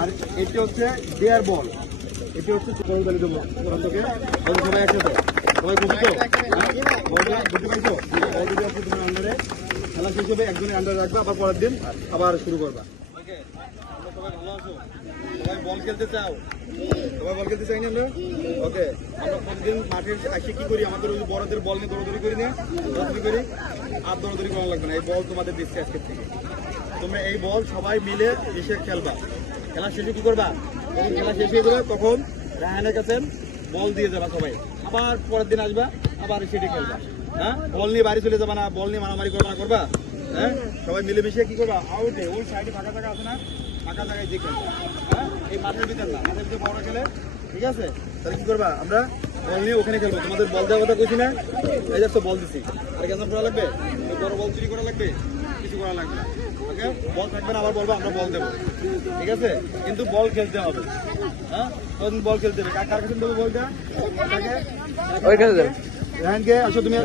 আর এটি হচ্ছে ডিয়ার বল, এটি হচ্ছে সবাই একসাথে সবাই খুশি তো? বলটা বুঝতে পারছো? বল যদি আছে তোমার আন্ডারে, খেলা শেষ হবে, একজনের আন্ডারে রাখবা, আবার পরের দিন আবার শুরু করবা। সবাই ভালো আছো? সবাই বল খেলতে চাও? সবাই বল খেলতে চাই না আমরা? ওকে, আমরা প্রতিদিন মাঠে এসে কি করি, আমাদের ওই বড়দের বল নিয়ে দৌড়াদৌড়ি করি না, দৌড়াদৌড়ি করি, আর দৌড়াদৌড়ি করা লাগবে না। এই বল তোমাদের দিচ্ছি আজকের থেকে। তোমরা এই বল সবাই মিলে এসে খেলবা। খেলা শেষে কি করবা? যখন খেলা শেষ হয়ে যাবে তখন রায়হানের কাছে বল দিয়ে যাবা সবাই, আবার পরের দিন আসবা, আবার সেটি খেলবা। হ্যাঁ, বল নিয়ে বাড়ি চলে যাবা না, বল নিয়ে মারামারি করবা না, করবা? হ্যাঁ, সবাই মিলেমিশে কি করবা? আউটে ওই সাইডে ফাঁকা জায়গা আছে না, ফাঁকা জায়গায় যে খেলবা। হ্যাঁ, এই মাঠের ভিতর না, মাঠের ভিতরে বড় খেলে, ঠিক আছে? তাহলে কি করবা? আমরা বল নিয়ে ওখানে খেলবো। তোমাদের বল দেওয়ার কথা কইছি না? এই যাচ্ছ বল দিচ্ছি, আর কেন করা লাগবে? বড় বল চুরি করা লাগবে? কিছু করা লাগবে না। ওকে, বল থাকবে না, আবার বলবো আমরা বল দেবো, ঠিক আছে? কিন্তু বল খেলতে হবে। হ্যাঁ, তখন বল খেলতে হবে। কার কাছে দেবো বলটা? রায়হানকে। আসো তুমি,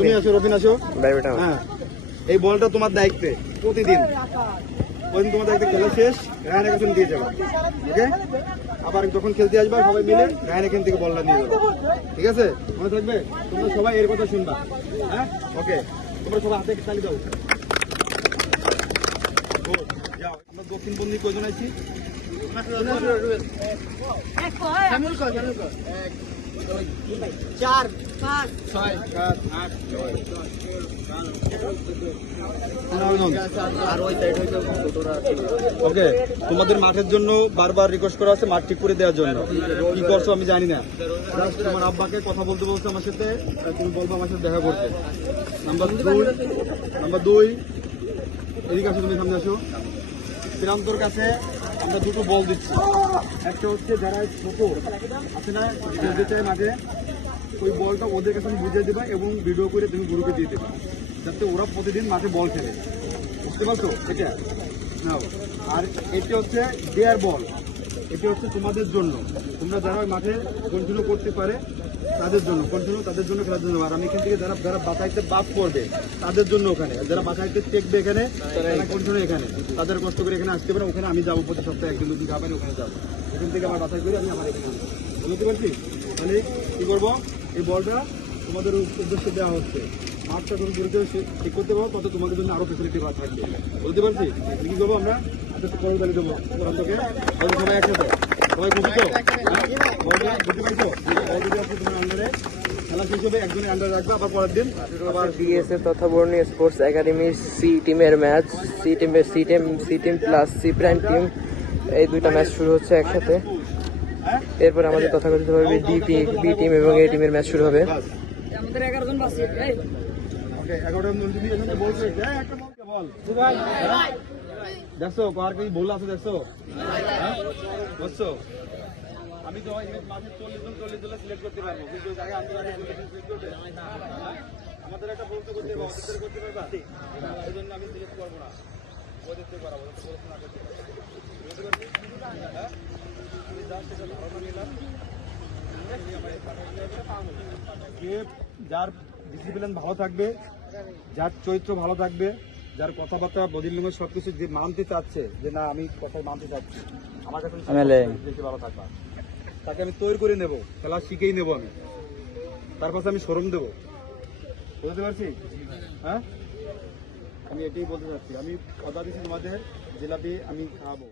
তুমি আসো, রবিন আসো। হ্যাঁ, এই বলটা তোমার দায়িত্বে প্রতিদিন, তোমার দায়িত্বে। খেলা শেষ, রায়হানের কাছে দিয়ে যাবো। ওকে, আবার যখন খেলতে আসবা সবাই মিলে রায়হান এখান থেকে বলটা নিয়ে যাবো, ঠিক আছে? মনে থাকবে? তোমরা সবাই এর কথা শুনবা। হ্যাঁ, ওকে, তোমরা সবাই হাতে তালি দাও। আমরা দক্ষিণ বন্দি কয়জন আছি? ওকে, তোমাদের মাঠের জন্য বারবার রিকোয়েস্ট করা আছে মাঠ ঠিক করে দেওয়ার জন্য। কি করছো আমি জানি না, তোমার আব্বাকে কথা বলতে বলছো আমার সাথে, তুমি বলবো আমার সাথে দেখা করতে। নাম্বার দুই, এদিকে আসো, তুমি সামনে আসো। প্রান্তর কাছে আমরা দুটো বল দিচ্ছি। একটা হচ্ছে যারা ছোট আছে না, খেলতে চায় মাঠে, ওই বলটা ওদের কাছে বুঝিয়ে দেবা এবং ভিডিও করে তুমি গ্রুপে দিয়ে দেবা, যাতে ওরা প্রতিদিন মাঠে বল খেলে। বুঝতে পারছো? এটা নাও। আর এটি হচ্ছে ডেয়ার বল, এটি হচ্ছে তোমাদের জন্য। তোমরা যারা ওই মাঠে কন্টিনিউ করতে পারে তাদের জন্য, কন্টিনিউ তাদের জন্য খেলার জন্য। আর আমি এখান থেকে যারা যারা বাছাইতে বাদ করবে তাদের জন্য ওখানে, যারা বাছাইতে টেকবে এখানে, তারা কন্টিনিউ এখানে, তাদের কষ্ট করে এখানে আসতে পারে। ওখানে আমি যাবো প্রতি সপ্তাহে একদিন দুদিন খাবারে ওখানে যাবো, এখান থেকে আমার বাছাই করে আমি আমার এখানে বুঝতে পারছি। তাহলে কি করবো? এই বলটা তোমাদের উদ্দেশ্যে দেওয়া হচ্ছে। মাঠটা তুমি দূরে ঠিক করতে পারো, তত তোমাদের জন্য আরো ফেসিলিটি থাকবে। বুঝতে পারছি? কি করবো? আমরা পরে দাঁড়িয়ে দেবো ওখান থেকে, সবাই একসাথে সবাই খুশি তো? বলটা বুঝতে পারছো? বল যদি আছে তোমার আন্ডারে, খেলা শেষ হবে, একজনের আন্ডারে রাখবা, আবার পরের দিন আবার বিএসএফ তথা বর্ণীয় স্পোর্টস একাডেমির সি টিমের match. C team plus C prime team, এই দুইটা ম্যাচ শুরু হচ্ছে একসাথে। এরপর আমাদের তথাকথিতভাবে বি টিম এবং এ টিমের ম্যাচ শুরু হবে। দেখছো আর কি বল আছে? দেখছো? বুঝছো? আমি তো মাঠে 40 জন সিলেক্ট করতে পারবো, কিন্তু আমাদের একটা বলতে করতে হবে, অফিসার করতে পারবা, এই জন্য আমি সিলেক্ট করবো না, ওদের থেকে করাবো, পড়াশোনা করতে পারবো। আমি জাস্ট এটা ধারণা নিলাম, যার ডিসিপ্লিন ভালো থাকবে, যার চরিত্র ভালো থাকবে, যার কথাবার্তা বডি ল্যাঙ্গুয়েজ সবকিছু যে মানতে চাচ্ছে, যে না আমি কথায় মানতে চাচ্ছি, আমার কাছে বেশি ভালো থাকবা, তাকে আমি তৈরি করে নেবো, খেলা শিখেই নেবো আমি, তার পাশে আমি শরম দেবো। বুঝতে পারছি? হ্যাঁ, আমি এটাই বলতে চাচ্ছি। আমি কথা দিচ্ছি তোমাদের জিলাপি আমি খাওয়াবো।